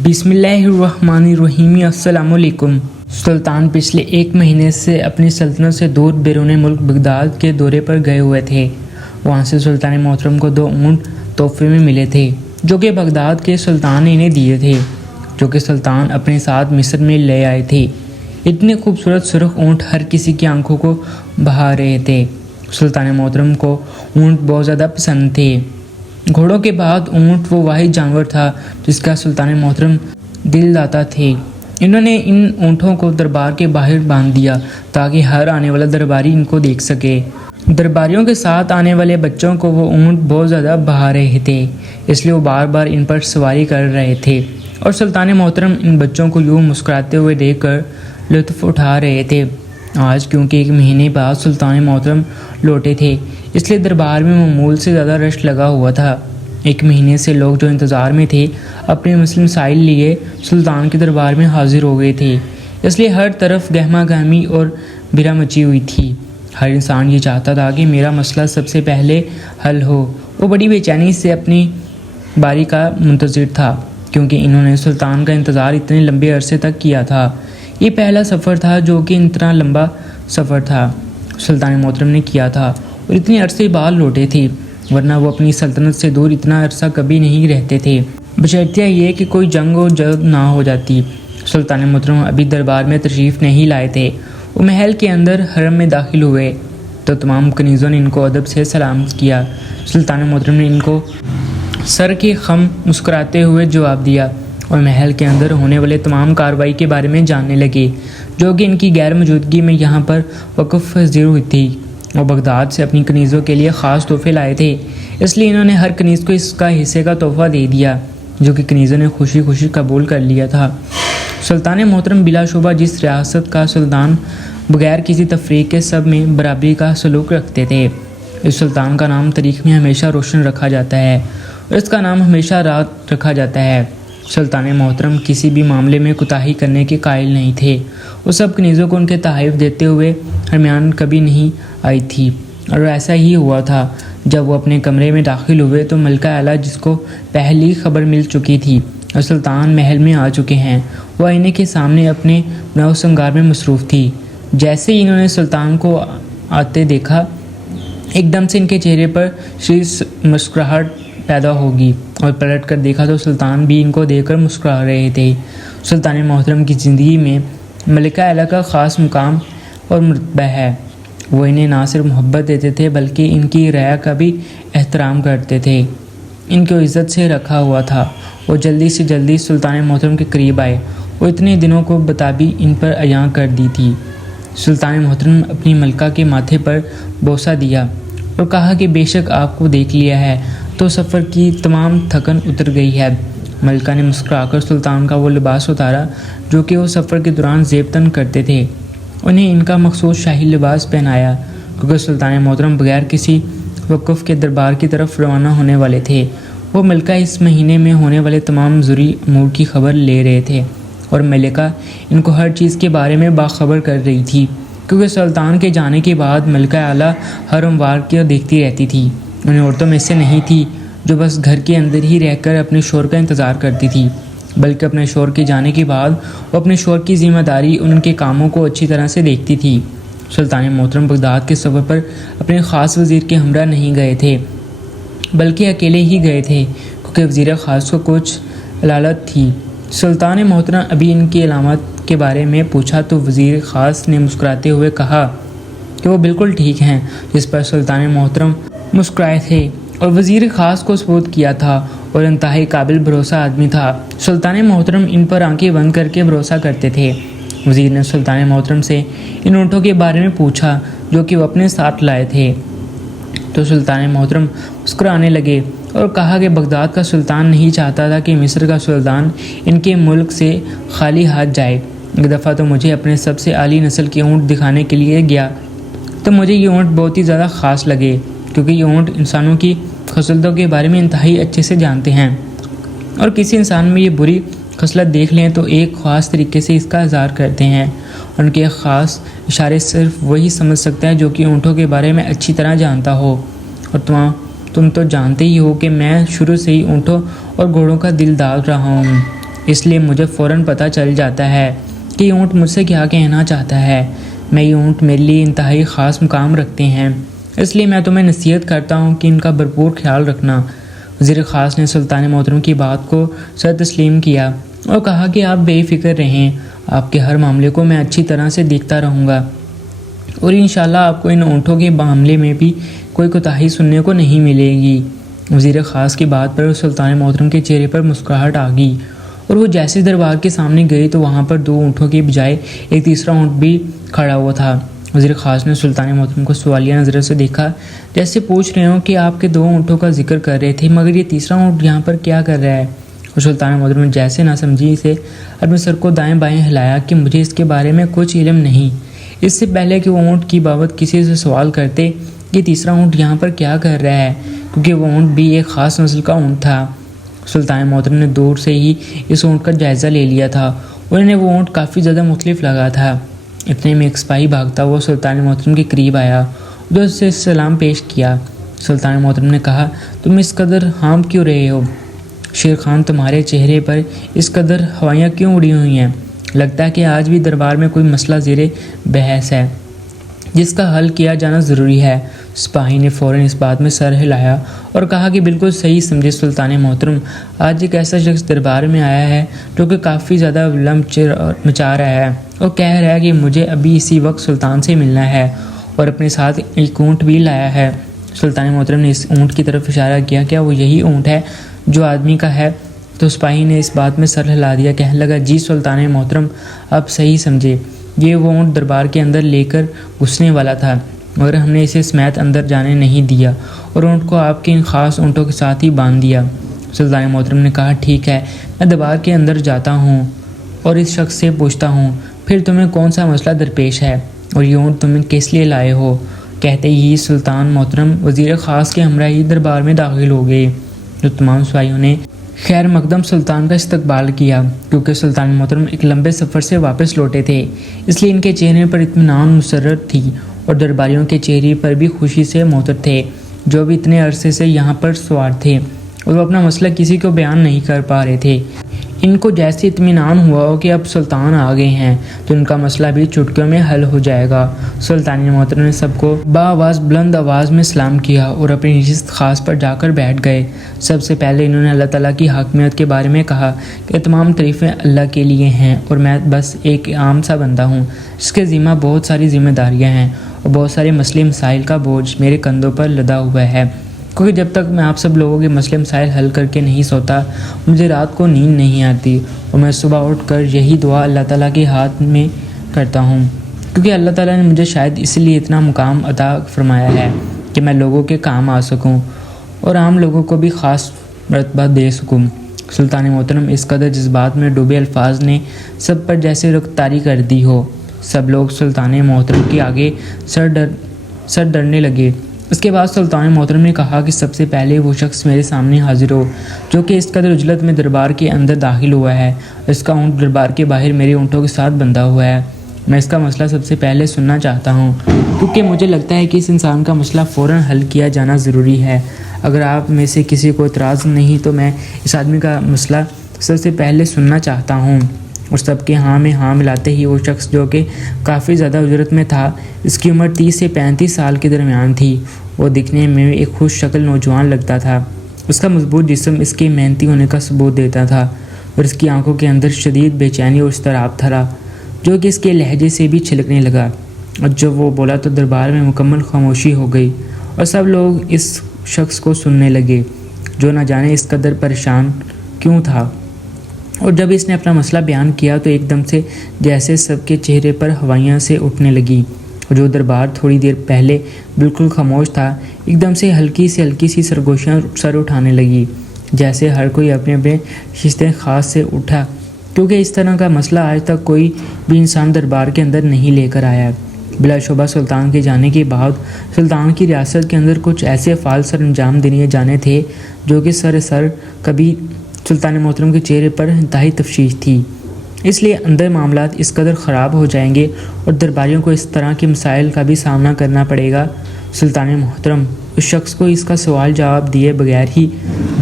बिस्मिल्लाहिर्रहमानिर्रहीम। अस्सलाम वालेकुम। सुल्तान पिछले एक महीने से अपनी सल्तनत से दूर बैरून मुल्क बगदाद के दौरे पर गए हुए थे। वहाँ से सुल्तान मोहतरम को 2 ऊँट तोहफे में मिले थे जो कि बगदाद के सुल्तान ने इन्हें दिए थे, जो कि सुल्तान अपने साथ मिस्र में ले आए थे। इतने खूबसूरत सुर्ख ऊँट हर किसी की आंखों को बहा रहे थे। सुल्तान मोहतरम को ऊँट बहुत ज़्यादा पसंद थे। घोड़ों के बाद ऊँट वो वाहिद जानवर था जिसका सुल्तान मोहतरम दिलदाता थे। इन्होंने इन ऊँटों को दरबार के बाहर बांध दिया ताकि हर आने वाला दरबारी इनको देख सके। दरबारियों के साथ आने वाले बच्चों को वो ऊँट बहुत ज़्यादा बहा रहे थे, इसलिए वो बार बार इन पर सवारी कर रहे थे और सुल्तान मोहतरम इन बच्चों को यूँ मुस्कुराते हुए देखकर लुत्फ़ उठा रहे थे। आज क्योंकि 1 महीने बाद सुल्तान मोहतरम लौटे थे, इसलिए दरबार में मामूल से ज़्यादा रश लगा हुआ था। 1 महीने से लोग जो इंतज़ार में थे अपने मसले मसाइल लिए सुल्तान के दरबार में हाजिर हो गए थे, इसलिए हर तरफ गहमा गहमी और बिरा मची हुई थी। हर इंसान ये चाहता था कि मेरा मसला सबसे पहले हल हो। वो बड़ी बेचैनी से अपनी बारी का मुंतज़िर था क्योंकि इन्होंने सुल्तान का इंतज़ार इतने लंबे अरसे तक किया था। ये पहला सफ़र था जो कि इतना लंबा सफ़र था सुल्तान मोहतरम ने किया था और इतने अरसे बाद लौटे थे, वरना वो अपनी सल्तनत से दूर इतना अरसा कभी नहीं रहते थे, बशर्ते ये कि कोई जंग और जल्द ना हो जाती। सुल्तान मोहतरम अभी दरबार में तशरीफ़ नहीं लाए थे। वो महल के अंदर हरम में दाखिल हुए तो तमाम कनीज़ों ने इनको अदब से सलाम किया। सुल्तान मोहतरम ने इनको सर के खम मुस्कुराते हुए जवाब दिया और महल के अंदर होने वाले तमाम कार्रवाई के बारे में जानने लगे जो कि इनकी गैर मौजूदगी में यहाँ पर वक़फ़ पज़ीर हुई थी। वो बगदाद से अपनी कनीज़ों के लिए ख़ास तोहफे लाए थे, इसलिए इन्होंने हर कनीज़ को इसका हिस्से का तोहफ़ा दे दिया, जो कि कनीज़ों ने खुशी खुशी कबूल कर लिया था। सुल्तान मोहतरम बिलाशुबा जिस रियासत का सुल्तान बगैर किसी तफरीक के सब में बराबरी का सलूक रखते थे। इस सुल्तान का नाम तारीख़ में हमेशा रोशन रखा जाता है और इसका नाम हमेशा रात रखा जाता है। सुल्तान मोहतरम किसी भी मामले में कोताही करने के कायल नहीं थे। वो सब कनीज़ों को उनके तहफ़ देते हुए हरमान कभी नहीं आई थी और ऐसा ही हुआ था। जब वो अपने कमरे में दाखिल हुए तो मलका आला, जिसको पहली खबर मिल चुकी थी और सुल्तान महल में आ चुके हैं, वो आईने के सामने अपने नव श्रृंगार में मसरूफ़ थी। जैसे ही इन्होंने सुल्तान को आते देखा, एकदम से इनके चेहरे पर शीर्ष मुस्कुराहट पैदा होगी और पलट कर देखा तो सुल्तान भी इनको देखकर मुस्कुरा रहे थे। सुल्तान मोहतरम की ज़िंदगी में मलिका आला का ख़ास मुकाम और मर्तबा है। वो इन्हें ना सिर्फ मोहब्बत देते थे बल्कि इनकी राय का भी एहतराम करते थे। इनको इज़्ज़त से रखा हुआ था। वो जल्दी से जल्दी सुल्तान मोहतरम के करीब आए। वो इतने दिनों को बताबी इन पर अयां कर दी थी। सुल्तान मोहतरम अपनी मलका के माथे पर बोसा दिया और कहा कि बेशक आपको देख लिया है तो सफ़र की तमाम थकन उतर गई है। मलका ने मुस्कुराकर सुल्तान का वो लिबास उतारा जो कि वो सफ़र के दौरान ज़ेबतन करते थे। उन्हें इनका मखसूस शाही लिबास पहनाया क्योंकि सुल्तान मोहतरम बगैर किसी वक़्फ़ के दरबार की तरफ रवाना होने वाले थे। वो मलका इस महीने में होने वाले तमाम ज़रूरी अमूर की खबर ले रहे थे और मलिका इनको हर चीज़ के बारे में बाखबर कर रही थी क्योंकि सुल्तान के जाने के बाद मलका आला हर अमवार की देखती रहती थी। उन्हें औरतों में से नहीं थी जो बस घर के अंदर ही रहकर अपने शोहर का इंतज़ार करती थी, बल्कि अपने शोहर के जाने के बाद वो अपने शोहर की ज़िम्मेदारी उनके कामों को अच्छी तरह से देखती थी। सुल्तान मोहतरम बगदाद के सफ़र पर अपने ख़ास वज़ीर के हमरा नहीं गए थे बल्कि अकेले ही गए थे क्योंकि वज़ीर ख़ास को कुछ अलालत थी। सुल्तान मोहतरम अभी इनकी अलामत के बारे में पूछा तो वज़ीर ख़ास ने मुस्कुराते हुए कहा कि वो बिल्कुल ठीक हैं, जिस पर सुल्तान मोहतरम मुस्कुराए थे और वज़ीर ख़ास को सबूत किया था और इंतहाई काबिल भरोसा आदमी था। सुल्तान मोहतरम इन पर आंखें बंद करके भरोसा करते थे। वज़ीर ने सुल्तान मोहतरम से इन ऊँटों के बारे में पूछा जो कि वो अपने साथ लाए थे तो सुल्तान मोहतरम मुस्कुराने लगे और कहा कि बगदाद का सुल्तान नहीं चाहता था कि मिस्र का सुल्तान इनके मुल्क से खाली हाथ जाए। एक दफ़ा तो मुझे अपने सबसे आली नस्ल के ऊँट दिखाने के लिए गया तो मुझे ये ऊँट बहुत ही ज़्यादा ख़ास लगे क्योंकि ये ऊँट इंसानों की खसलतों के बारे में इंतहाई अच्छे से जानते हैं और किसी इंसान में ये बुरी खसलत देख लें तो एक ख़ास तरीके से इसका इज़हार करते हैं। उनके ख़ास इशारे सिर्फ वही समझ सकता है जो कि ऊँटों के बारे में अच्छी तरह जानता हो। और तुम तो जानते ही हो कि मैं शुरू से ही ऊँटों और घोड़ों का दिलदार रहा हूँ। اس لیے مجھے فوراً پتہ چل جاتا ہے کہ یہ اونٹ مجھ سے کیا کہنا چاہتا ہے۔ میں یہ اونٹ میرے لیے انتہائی خاص مقام رکھتے ہیں، اس لیے میں تمہیں نصیحت کرتا ہوں کہ ان کا بھرپور خیال رکھنا۔ وزیر خاص نے سلطان محترم کی بات کو سر تسلیم کیا اور کہا کہ آپ بے فکر رہیں، آپ کے ہر معاملے کو میں اچھی طرح سے دیکھتا رہوں گا اور انشاءاللہ آپ کو ان اونٹوں کے معاملے میں بھی کوئی کوتاہی سننے کو نہیں ملے گی۔ وزیر خاص کی بات پر سلطان محترم کے چہرے پر مسکراہٹ آ گئی اور وہ جیسے دربار کے سامنے گئی تو وہاں پر 2 اونٹوں کے بجائے ایک تیسرا اونٹ بھی کھڑا ہوا تھا۔ وزیر خاص نے سلطان محترم کو سوالیہ نظر سے دیکھا، جیسے پوچھ رہے ہوں کہ آپ کے 2 اونٹوں کا ذکر کر رہے تھے مگر یہ تیسرا اونٹ یہاں پر کیا کر رہا ہے؟ اور سلطان محترم نے جیسے ناسمجھی سے اپنے سر کو دائیں بائیں ہلایا کہ مجھے اس کے بارے میں کچھ علم نہیں۔ اس سے پہلے کہ وہ اونٹ کی بابت کسی سے سوال کرتے کہ تیسرا اونٹ یہاں پر کیا کر رہا ہے، کیونکہ وہ اونٹ بھی ایک خاص نسل کا اونٹ تھا۔ سلطان محترم نے دور سے ہی اس اونٹ کا جائزہ لے لیا تھا اور انہیں وہ اونٹ کافی زیادہ مختلف لگا تھا۔ اتنے میں ایک سپاہی بھاگتا ہوا سلطان محترم کے قریب آیا اور اس سے سلام پیش کیا۔ سلطان محترم نے کہا، تم اس قدر ہانپ کیوں رہے ہو؟ شیر خان، تمہارے چہرے پر اس قدر ہوائیاں کیوں اڑی ہوئی ہیں؟ لگتا ہے کہ آج بھی دربار میں کوئی مسئلہ زیر بحث ہے جس کا حل کیا جانا ضروری ہے۔ سپاہی نے فوراً اس بات میں سر ہلایا اور کہا کہ بالکل صحیح سمجھے سلطان محترم، آج ایک ایسا شخص دربار میں آیا ہے جو کہ کافی زیادہ لمچ مچا رہا ہے اور کہہ رہا ہے کہ مجھے ابھی اسی وقت سلطان سے ملنا ہے اور اپنے ساتھ ایک اونٹ بھی لایا ہے۔ سلطان محترم نے اس اونٹ کی طرف اشارہ کیا، کیا وہ یہی اونٹ ہے جو آدمی کا ہے؟ تو سپاہی نے اس بات میں سر ہلا دیا، کہنے لگا، جی سلطان محترم، آپ صحیح سمجھے، یہ وہ اونٹ دربار کے اندر لے کر گھسنے والا تھا مگر ہم نے اسے سمیت اندر جانے نہیں دیا اور اونٹ کو آپ کے ان خاص اونٹوں کے ساتھ ہی باندھ دیا۔ سلطان محترم نے کہا، ٹھیک ہے، میں دربار کے اندر جاتا ہوں اور اس شخص سے پوچھتا ہوں پھر تمہیں کون سا مسئلہ درپیش ہے اور یہ اونٹ تمہیں کس لیے لائے ہو؟ کہتے ہی سلطان محترم وزیر خاص کے ہمراہ ہی دربار میں داخل ہو گئے۔ جو تمام سپاہیوں نے خیر مقدم سلطان کا استقبال کیا، کیونکہ سلطان محترم ایک لمبے سفر سے واپس لوٹے تھے، اس لیے ان کے چہرے پر اطمینان مسرت تھی اور درباریوں کے چہرے پر بھی خوشی سے معطر تھے، جو بھی اتنے عرصے سے یہاں پر سوار تھے اور وہ اپنا مسئلہ کسی کو بیان نہیں کر پا رہے تھے۔ ان کو جیسے اطمینان ہوا ہو کہ اب سلطان آ گئے ہیں تو ان کا مسئلہ بھی چٹکیوں میں حل ہو جائے گا۔ سلطان محترم نے سب کو بآواز بلند آواز میں سلام کیا اور اپنی نشست خاص پر جا کر بیٹھ گئے۔ سب سے پہلے انہوں نے اللہ تعالیٰ کی حاکمیت کے بارے میں کہا کہ تمام تعریفیں اللہ کے لیے ہیں اور میں بس ایک عام سا بندہ ہوں جس کے ذمہ بہت ساری ذمہ داریاں ہیں اور بہت سارے مسئلے مسائل کا بوجھ میرے کندھوں پر لدا ہوا ہے، کیونکہ جب تک میں آپ سب لوگوں کے مسئلے مسائل حل کر کے نہیں سوتا مجھے رات کو نیند نہیں آتی اور میں صبح اٹھ کر یہی دعا اللہ تعالیٰ کے ہاتھ میں کرتا ہوں، کیونکہ اللہ تعالیٰ نے مجھے شاید اس لیے اتنا مقام عطا فرمایا ہے کہ میں لوگوں کے کام آ سکوں اور عام لوگوں کو بھی خاص مرتبہ دے سکوں۔ سلطان محترم اس قدر جذبات میں ڈوبے الفاظ نے سب پر جیسے رخطاری کر دی ہو۔ سب لوگ سلطان محترم کے آگے سر ڈرنے لگے۔ اس کے بعد سلطان محترم نے کہا کہ سب سے پہلے وہ شخص میرے سامنے حاضر ہو جو کہ اس قدر عجلت میں دربار کے اندر داخل ہوا ہے۔ اس کا اونٹ دربار کے باہر میرے اونٹوں کے ساتھ بندھا ہوا ہے۔ میں اس کا مسئلہ سب سے پہلے سننا چاہتا ہوں، کیونکہ مجھے لگتا ہے کہ اس انسان کا مسئلہ فوراً حل کیا جانا ضروری ہے۔ اگر آپ میں سے کسی کو اعتراض نہیں تو میں اس آدمی کا مسئلہ سب سے پہلے سننا چاہتا ہوں۔ اور سب کے ہاں میں ہاں ملاتے ہی وہ شخص جو کہ کافی زیادہ اجرت میں تھا، اس کی عمر 30 سے 35 سال کے درمیان تھی، وہ دکھنے میں ایک خوش شکل نوجوان لگتا تھا۔ اس کا مضبوط جسم اس کے محنتی ہونے کا ثبوت دیتا تھا اور اس کی آنکھوں کے اندر شدید بے چینی اور اضطراب تھا جو کہ اس کے لہجے سے بھی چھلکنے لگا، اور جب وہ بولا تو دربار میں مکمل خاموشی ہو گئی اور سب لوگ اس شخص کو سننے لگے جو نہ جانے اس قدر پریشان کیوں تھا۔ اور جب اس نے اپنا مسئلہ بیان کیا تو ایک دم سے جیسے سب کے چہرے پر ہوائیاں سے اٹھنے لگیں، اور جو دربار تھوڑی دیر پہلے بالکل خاموش تھا ایک دم سے ہلکی سی سرگوشیاں سر اٹھانے لگی، جیسے ہر کوئی اپنے اپنے ششتے خاص سے اٹھا، کیونکہ اس طرح کا مسئلہ آج تک کوئی بھی انسان دربار کے اندر نہیں لے کر آیا۔ بلا شبہ سلطان کے جانے کے بعد سلطان کی ریاست کے اندر کچھ ایسے افعال سر انجام دیے جانے تھے جو کہ سر کبھی سلطان محترم کے چہرے پر انتہائی تشویش تھی، اس لیے اندر معاملات اس قدر خراب ہو جائیں گے اور درباریوں کو اس طرح کے مسائل کا بھی سامنا کرنا پڑے گا۔ سلطان محترم اس شخص کو اس کا سوال جواب دیے بغیر ہی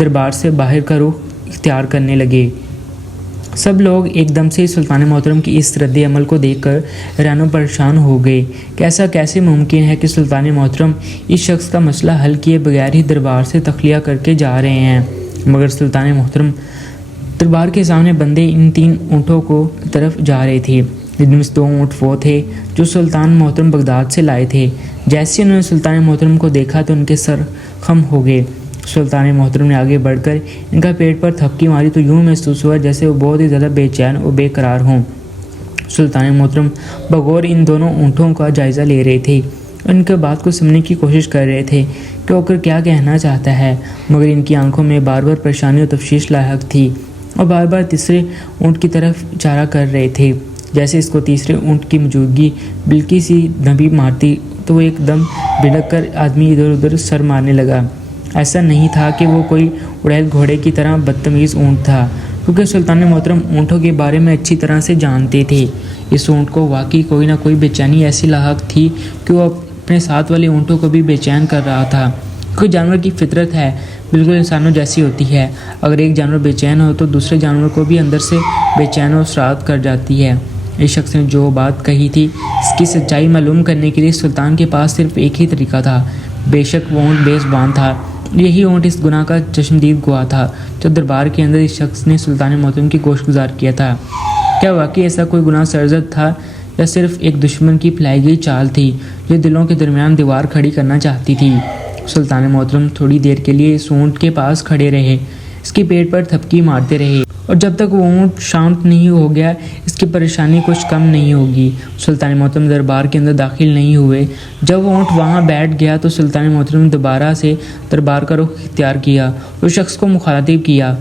دربار سے باہر کا رخ اختیار کرنے لگے۔ सब लोग एकदम से सुल्तान मोहतरम की इस रद्द अमल को देखकर हैरान व परेशान हो गए कि ऐसा कैसे मुमकिन है कि सुल्तान मोहतरम इस शख्स का मसला हल किए बगैर ही दरबार से तखलिया करके जा रहे हैं। मगर सुल्तान मोहतरम दरबार के सामने बंदे इन 3 ऊँटों को तरफ जा रहे थे, जिनमें से 2 ऊँट वो थे जो सुल्तान मोहतरम बगदाद से लाए थे। जैसे उन्होंने सुल्तान मोहतरम को देखा तो उनके सर खम हो गए। सुल्तान मोहतरम ने आगे बढ़कर इनका पेट पर थपकी मारी तो यूँ महसूस हुआ जैसे वो बहुत ही ज़्यादा बेचैन और बेकरार हों। सुल्तान मोहतरम बगौर इन दोनों ऊँटों का जायज़ा ले रहे थे, उनके बात को सुनने की कोशिश कर रहे थे कि होकर क्या कहना चाहता है, मगर इनकी आंखों में बार बार परेशानी और तफ्शीश लायक थी और बार बार तीसरे ऊँट की तरफ इशारा कर रहे थे। जैसे इसको तीसरे ऊँट की मौजूदगी बिल्की सी दबी मारती तो वो एकदम भिड़क कर आदमी इधर उधर सर मारने लगा। ऐसा नहीं था कि वो कोई उड़ैल घोड़े की तरह बदतमीज़ ऊँट था, क्योंकि सुल्तान मोहतरम ऊँटों के बारे में अच्छी तरह से जानते थे। इस ऊँट को वाकई कोई ना कोई बेचैनी ऐसी लाहक थी कि वो अपने साथ वाले ऊँटों को भी बेचैन कर रहा था। क्योंकि जानवर की फितरत है बिल्कुल इंसानों जैसी होती है। अगर एक जानवर बेचैन हो तो दूसरे जानवर को भी अंदर से बेचैन और शरारत कर जाती है। इस शख्स ने जो बात कही थी इसकी सच्चाई मालूम करने के लिए सुल्तान के पास सिर्फ एक ही तरीका था। बेशक वो ऊँट बेज़ुबान था, यही ऊँट इस गुनाह का चश्मदीद गवाह था जो दरबार के अंदर इस शख्स ने सुल्तान मोहतरम की गोशगुजार किया था। क्या वाकई ऐसा कोई गुनाह सरजद था या सिर्फ एक दुश्मन की फैलाई गई चाल थी जो दिलों के दरमियान दीवार खड़ी करना चाहती थी। सुल्तान मोहतरम थोड़ी देर के लिए इस ऊँट के पास खड़े रहे, इसके पेट पर थपकी मारते रहे और जब तक वो ऊँट शांत नहीं हो गया इसकी परेशानी कुछ कम नहीं होगी। सुल्तान मोहतरम दरबार के अंदर दाखिल नहीं हुए। जब वो ऊँट वहाँ बैठ गया तो सुल्तान मोहतरम ने दोबारा से दरबार का रुख इख्तियार किया और शख्स को मुखातिब किया।